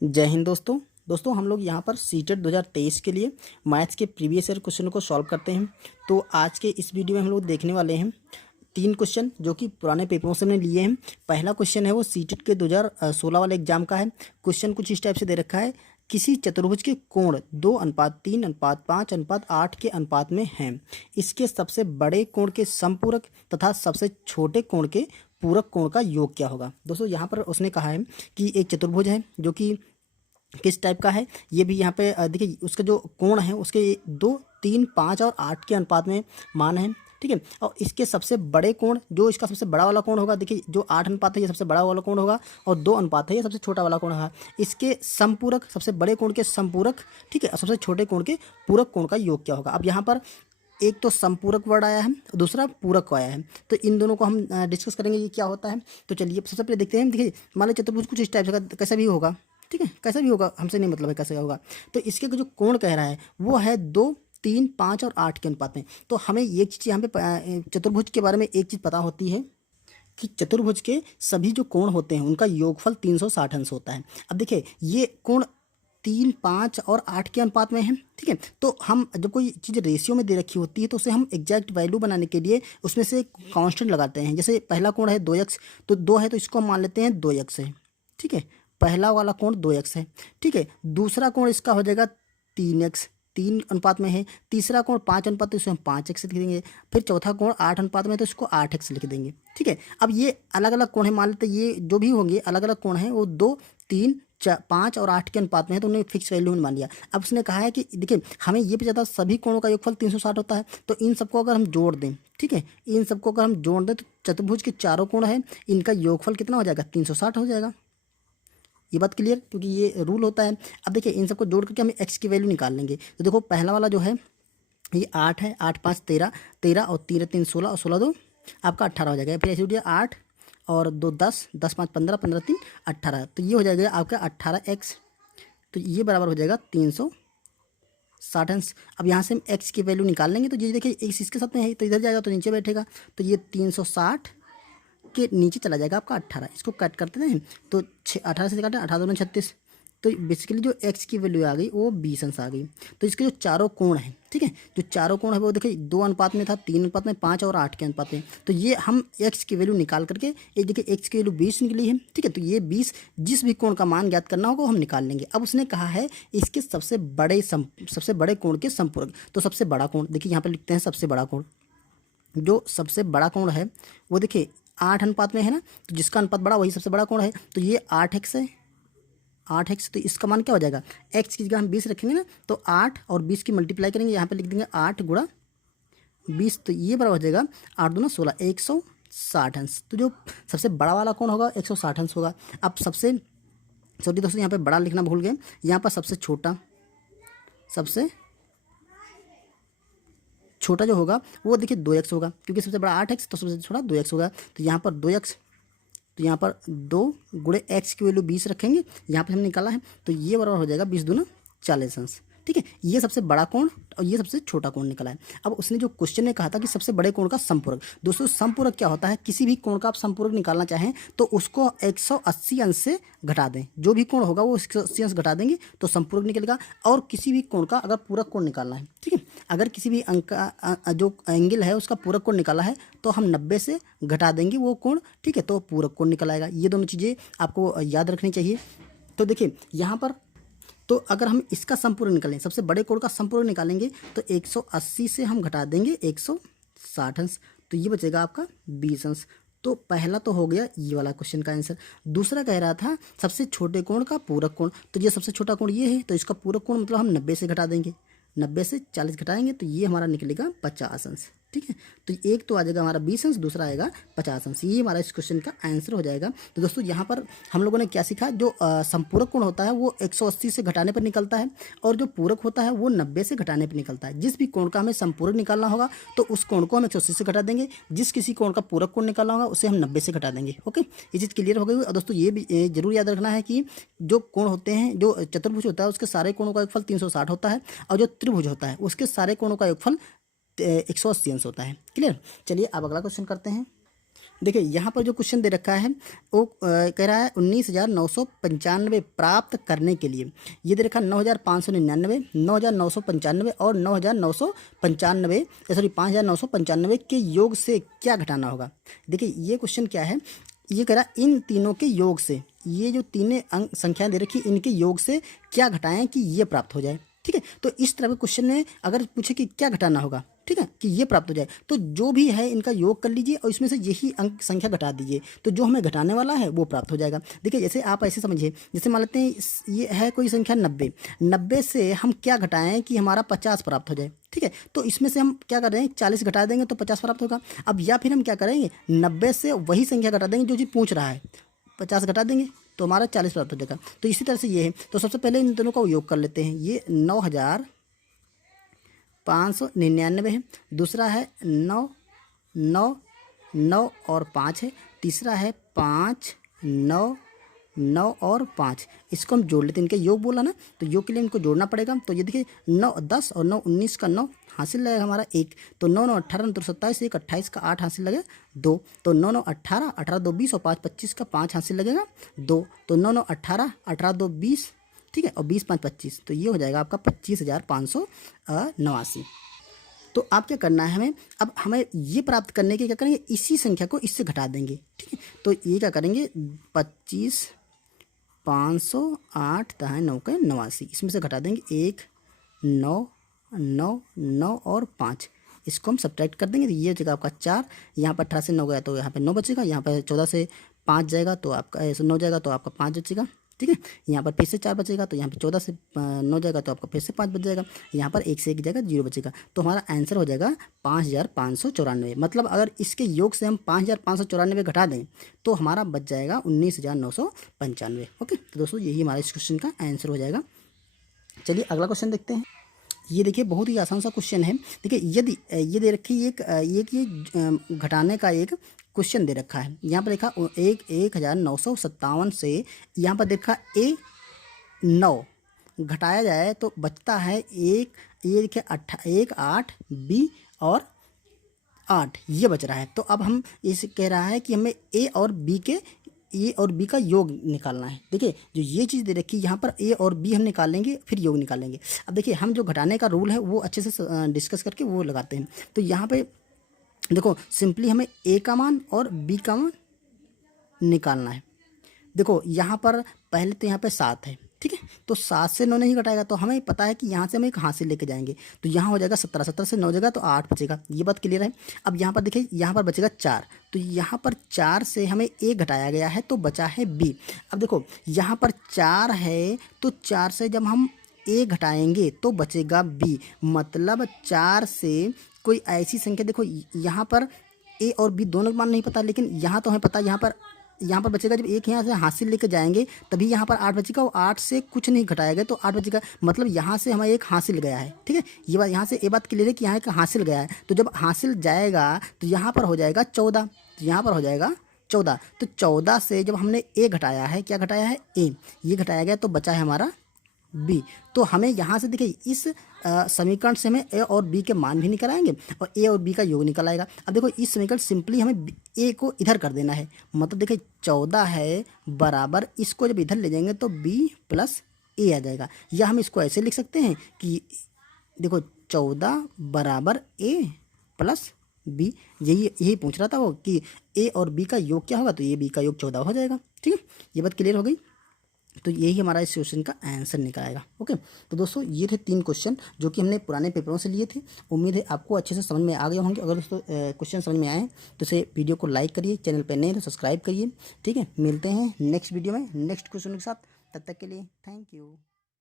जय हिंद दोस्तों हम लोग यहाँ पर सीटेट 2023 के लिए मैथ्स के प्रीवियस ईयर क्वेश्चन को सॉल्व करते हैं। तो आज के इस वीडियो में हम लोग देखने वाले हैं 3 क्वेश्चन जो कि पुराने पेपरों से हमने लिए हैं। पहला क्वेश्चन है वो सीटेट के 2016 वाले एग्जाम का है। क्वेश्चन कुछ इस टाइप से दे रखा है, किसी चतुर्भुज के कोण 2:3:5:8 के अनुपात में हैं। इसके सबसे बड़े कोण के समपूरक तथा सबसे छोटे कोण के पूरक कोण का योग क्या होगा। दोस्तों यहाँ पर उसने कहा है कि एक चतुर्भुज है जो कि किस टाइप का है, ये भी यहाँ पे देखिए उसका जो कोण है उसके 2, 3, 5 और 8 के अनुपात में मान है। ठीक है, और इसके सबसे बड़े कोण जो इसका सबसे बड़ा वाला कोण होगा, देखिए जो 8 अनुपात है ये सबसे बड़ा वाला कोण होगा और 2 अनुपात है ये सबसे छोटा वाला कोण होगा। इसके समपूरक सबसे बड़े कोण के समपूरक, ठीक है, और सबसे छोटे कोण के पूरक कोण का योग क्या होगा। अब यहाँ पर एक तो समपूरक वर्ड आया है, दूसरा पूरक आया है, तो इन दोनों को हम डिस्कस करेंगे ये क्या होता है। तो चलिए सबसे पहले देखते हैं। देखिए मान लो चतुर्भुज कुछ इस टाइप से कैसा भी होगा, ठीक है, कैसा भी होगा, हमसे नहीं मतलब है कैसे होगा। तो इसके जो कोण कह रहा है वो है 2, 3, 5 और 8 के अनुपात में। तो हमें एक चीज़ यहाँ पे चतुर्भुज के बारे में एक चीज़ पता होती है कि चतुर्भुज के सभी जो कोण होते हैं उनका योगफल 360 अंश होता है। अब देखिए ये कोण 3, 5 और 8 के अनुपात में है। ठीक है, तो हम जब कोई चीज़ रेशियो में दे रखी होती है तो उसे हम एग्जैक्ट वैल्यू बनाने के लिए उसमें से कांस्टेंट लगाते हैं। जैसे पहला कोण है 2x, तो 2 है तो इसको हम मान लेते हैं 2x है। ठीक है, पहला वाला कोण 2x है। ठीक है, दूसरा कोण इसका हो जाएगा 3x, 3 अनुपात में है। तीसरा कोण 5 अनुपात तो इसे हम 5x लिख देंगे। फिर चौथा कोण 8 अनुपात में तो इसको 8x लिख देंगे। ठीक है, अब ये अलग अलग कोण है, मान लेते ये जो भी होंगे अलग अलग कोण हैं वो 2, 3, 5 और 8 के अनुपात में है, तो उन्हें फिक्स वैल्यू में मान लिया। अब उसने कहा है कि देखिए हमें ये पता था सभी कोणों का योगफल 360 होता है, तो इन सबको अगर हम जोड़ दें, ठीक है, इन सबको अगर हम जोड़ दें तो चतुर्भुज के चारों कोण हैं इनका योगफल कितना हो जाएगा, 360 हो जाएगा। ये बात क्लियर, क्योंकि ये रूल होता है। अब देखिए इन सबको जोड़ करके हमें एक्स की वैल्यू निकाल लेंगे। तो देखो पहला वाला जो है ये 8 है, 8, 5, 13, 13 और 3, 3, 16 और 16, 2 आपका 18 हो जाएगा। फिर ऐसे उठिए 8 और 2, 10, 10, 5, 15, 15, 3, 18, तो ये हो जाएगा आपका 18x। तो ये बराबर हो जाएगा 360 अंश। अब यहाँ से हम x की वैल्यू निकाल लेंगे, तो ये देखिए x इसके साथ में है तो इधर जाएगा तो नीचे बैठेगा, तो ये 360 के नीचे चला जाएगा आपका 18। इसको कट करते हैं तो 18 से काटे 18 दूनी 36, तो बेसिकली जो x की वैल्यू आ गई वो 20 अंश आ गई। तो इसके जो चारों कोण हैं, ठीक है, जो चारों कोण है वो देखिए 2 अनुपात में था, 3 अनुपात में, 5 और 8 के अनुपात में। तो ये हम x की वैल्यू निकाल करके एक देखिए x की वैल्यू 20 निकली है। ठीक है, तो ये 20 जिस भी कोण का मान ज्ञात करना होगा वो हम निकाल लेंगे। अब उसने कहा है इसके सबसे बड़े कोण के समपूरक। तो सबसे बड़ा कोण देखिए यहाँ पर लिखते हैं, सबसे बड़ा कोण, जो सबसे बड़ा कोण है वो देखिए 8 अनुपात में है ना, तो जिसका अनुपात बड़ा वही सबसे बड़ा कोण है। तो ये 8x है, 8x, तो इसका मान क्या हो जाएगा, x की जगह हम 20 रखेंगे ना, तो 8 और 20 की मल्टीप्लाई करेंगे, यहाँ पे लिख देंगे 8 गुणा 20, तो ये बराबर हो जाएगा 8 दूना 16, 160 अंश। तो जो सबसे बड़ा वाला कोण होगा 160 अंश होगा। अब सबसे सॉरी दोस्तों यहाँ पे बड़ा लिखना भूल गए, यहाँ पर सबसे छोटा जो होगा वो देखिए 2x होगा, क्योंकि सबसे बड़ा 8x तो सबसे छोटा 2x होगा। तो यहाँ पर 2x, तो यहाँ पर 2 गुणे x की वैल्यू 20 रखेंगे, यहाँ पर हमने निकाला है, तो ये बराबर हो जाएगा 20 दूना 40 अंश। ठीक है, ये सबसे बड़ा कोण और ये सबसे छोटा कोण निकला है। अब उसने जो क्वेश्चन में कहा था कि सबसे बड़े कोण का समपूरक, दोस्तों समपूरक क्या होता है, किसी भी कोण का आप समपूरक निकालना चाहें तो उसको 180 अंश से घटा दें। जो भी कोण होगा वो 180 अंश घटा देंगे तो समपूरक निकलेगा। और किसी भी कोण का अगर पूरक कोण निकालना है, ठीक है, अगर किसी भी अंक का जो एंगल है उसका पूरक कोण निकाला है तो हम 90 से घटा देंगे वो कोण, ठीक है, तो पूरक कोण निकल आएगा। ये दोनों चीज़ें आपको याद रखनी चाहिए। तो देखिए यहाँ पर तो अगर हम इसका समपूरक निकालें, सबसे बड़े कोण का समपूरक निकालेंगे तो 180 से हम घटा देंगे 160 अंश, तो ये बचेगा आपका 20 अंश। तो पहला तो हो गया ये वाला क्वेश्चन का आंसर। दूसरा कह रहा था सबसे छोटे कोण का पूरक कोण, तो ये सबसे छोटा कोण ये है, तो इसका पूरक कोण मतलब हम 90 से घटा देंगे, 90 से 40 घटाएंगे तो ये हमारा निकलेगा 50 अंश। ठीक है, तो एक तो आ जाएगा हमारा 20 अंश, दूसरा आएगा 50 अंश। ये हमारा इस क्वेश्चन का आंसर हो जाएगा। तो दोस्तों यहाँ पर हम लोगों ने क्या सीखा, जो संपूरक कोण होता है वो 180 से घटाने पर निकलता है और जो पूरक होता है वो 90 से घटाने पर निकलता है। जिस भी कोण का हमें संपूरक निकालना होगा तो उस कोण को हम 180 से घटा देंगे, जिस किसी कोण का पूरक कोण निकालना होगा उसे हम 90 से घटा देंगे। ओके, ये चीज़ क्लियर हो गई। और दोस्तों ये भी जरूर याद रखना है कि जो कोण होते हैं, जो चतुर्भुज होता है उसके सारे कोणों का योगफल 360 होता है, और जो त्रिभुज होता है उसके सारे कोणों का योगफल 180 अंश होता है। क्लियर, चलिए अब अगला क्वेश्चन करते हैं। देखिए यहाँ पर जो क्वेश्चन दे रखा है वो कह रहा है 19,995 प्राप्त करने के लिए ये दे रखा है 9,599, 9,995 और 9,995 सॉरी 5,995 के योग से क्या घटाना होगा। देखिए ये क्वेश्चन क्या है, ये कह रहा है इन तीनों के योग से, ये जो तीनों अंक संख्याएं दे रखी है इनके योग से क्या घटाएं कि ये प्राप्त हो जाए। ठीक है, तो इस तरह के क्वेश्चन में अगर पूछे कि क्या घटाना होगा, ठीक है, कि ये प्राप्त हो जाए, तो जो भी है इनका योग कर लीजिए और इसमें से यही अंक संख्या घटा दीजिए, तो जो हमें घटाने वाला है वो प्राप्त हो जाएगा। देखिए जैसे आप ऐसे समझिए, जैसे मान लेते हैं ये है कोई संख्या 90, 90 से हम क्या घटाएं कि हमारा 50 प्राप्त हो जाए। ठीक है, तो इसमें से हम क्या कर रहे हैं 40 घटा देंगे तो 50 प्राप्त होगा। अब या फिर हम क्या करेंगे 90 से वही संख्या घटा देंगे जो जी पूछ रहा है, 50 घटा देंगे तो हमारा 40 प्राप्त हो जाएगा। तो इसी तरह से ये है, तो सबसे पहले इन दोनों का योग कर लेते हैं। ये 9,599 है, दूसरा है 9, 9, 9 और 5 है, तीसरा है 5, 9, 9 और 5, इसको हम जोड़ लेते हैं, इनके योग बोला ना, तो योग के लिए इनको जोड़ना पड़ेगा। तो ये देखिए 9 10 और 9 19 का 9 हासिल लगेगा हमारा 1, तो 9 9 18 9 27 1 28 का 8 हासिल लगेगा 2, तो 9 9 18 18 2 20 और 5 25 का 5 हासिल लगेगा 2, तो 9 9 18 18 2 20, ठीक है, और 20 5 25, तो ये हो जाएगा आपका 25,589। तो आप क्या करना है हमें, अब हमें ये प्राप्त करने के क्या करेंगे, इसी संख्या को इससे घटा देंगे। ठीक है, तो ये क्या करेंगे 25,508 तहाँ 9 के 89, इसमें से घटा देंगे 1 9 9 9 और 5, इसको हम सब्ट्रैक्ट कर देंगे तो ये जगह आपका 4, यहाँ पर 18 से 9 गया तो यहाँ पे 9 बचेगा, यहाँ पर 14 से 5 जाएगा तो आपका 9 जाएगा तो आपका 5 बचेगा। ठीक है, यहाँ पर फिर से 4 बचेगा, तो यहाँ पर 14 से 9 जाएगा तो आपका फिर से 5 बच जाएगा, यहाँ पर 1 से 1 जाएगा 0 बचेगा, तो हमारा आंसर हो जाएगा 5,594। मतलब अगर इसके योग से हम 5,594 घटा दें तो हमारा बच जाएगा 19,995। ओके, तो दोस्तों यही हमारे इस क्वेश्चन का आंसर हो जाएगा। चलिए अगला क्वेश्चन देखते हैं। ये देखिए बहुत ही आसान सा क्वेश्चन है। देखिए यदि ये दे रखी एक ये घटाने का एक क्वेश्चन दे रखा है, यहाँ पर देखा 1,957 से यहाँ पर देखा 9 घटाया जाए तो बचता है एक, ये देखिए 1 8 बी और 8 ये बच रहा है। तो अब हम इसे कह रहा है कि हमें ए और बी का योग निकालना है। देखिए जो ये चीज़ दे रखी है यहाँ पर ए और बी हम निकाल लेंगे फिर योग निकालेंगे। अब देखिए हम जो घटाने का रूल है वो अच्छे से डिस्कस करके वो लगाते हैं। तो यहाँ पे देखो सिंपली हमें ए का मान और बी का मान निकालना है। देखो यहाँ पर पहले तो यहाँ पे 7 है, ठीक है, तो 7 से 9 नहीं घटाएगा तो हमें पता है कि यहाँ से हम एक हासिल लेके जाएंगे, तो यहाँ हो जाएगा 17, 17 से 9 जाएगा तो 8 बचेगा, ये बात क्लियर है। अब यहाँ पर देखिए यहाँ पर बचेगा 4, तो यहाँ पर 4 से हमें ए घटाया गया है तो बचा है बी। अब देखो यहाँ पर 4 है तो 4 से जब हम ए घटाएंगे तो बचेगा बी, मतलब 4 से कोई ऐसी संख्या, देखो यहाँ पर ए और बी दोनों का मान नहीं पता, लेकिन यहाँ तो हमें पता, यहाँ पर बचेगा जब एक यहाँ से हासिल लेके जाएंगे तभी यहाँ पर 8 बचेगा और 8 से कुछ नहीं घटाया गया तो 8 बचेगा, मतलब यहाँ से हमें एक हासिल गया है। ठीक है, ये बात यहाँ से ये बात क्लियर है कि यहाँ एक हासिल गया है, तो जब हासिल जाएगा तो यहाँ पर हो जाएगा 14, तो यहाँ पर हो जाएगा 14, तो 14 से जब हमने ए घटाया है, क्या घटाया है ए, ये घटाया गया तो बचा है हमारा बी। तो हमें यहाँ से देखिए इस समीकरण से हमें ए और बी के मान भी निकल आएंगे और ए और बी का योग निकल आएगा। अब देखो इस समीकरण सिंपली हमें ए को इधर कर देना है, मतलब देखिए 14 है बराबर, इसको जब इधर ले जाएंगे तो बी प्लस ए आ जाएगा, या हम इसको ऐसे लिख सकते हैं कि देखो 14 बराबर ए प्लस बी, यही पूछ रहा था वो कि ए और बी का योग क्या होगा, तो ये बी का योग 14 हो जाएगा। ठीक है, ये बात क्लियर हो गई, तो यही हमारा इस क्वेश्चन का आंसर निकल आएगा। ओके, तो दोस्तों ये थे 3 क्वेश्चन जो कि हमने पुराने पेपरों से लिए थे। उम्मीद है आपको अच्छे से समझ में आ गए होंगे। अगर दोस्तों क्वेश्चन समझ में आए तो इसे वीडियो को लाइक करिए, चैनल पर नए तो सब्सक्राइब करिए। ठीक है, मिलते हैं नेक्स्ट वीडियो में नेक्स्ट क्वेश्चन के साथ, तब तक के लिए थैंक यू।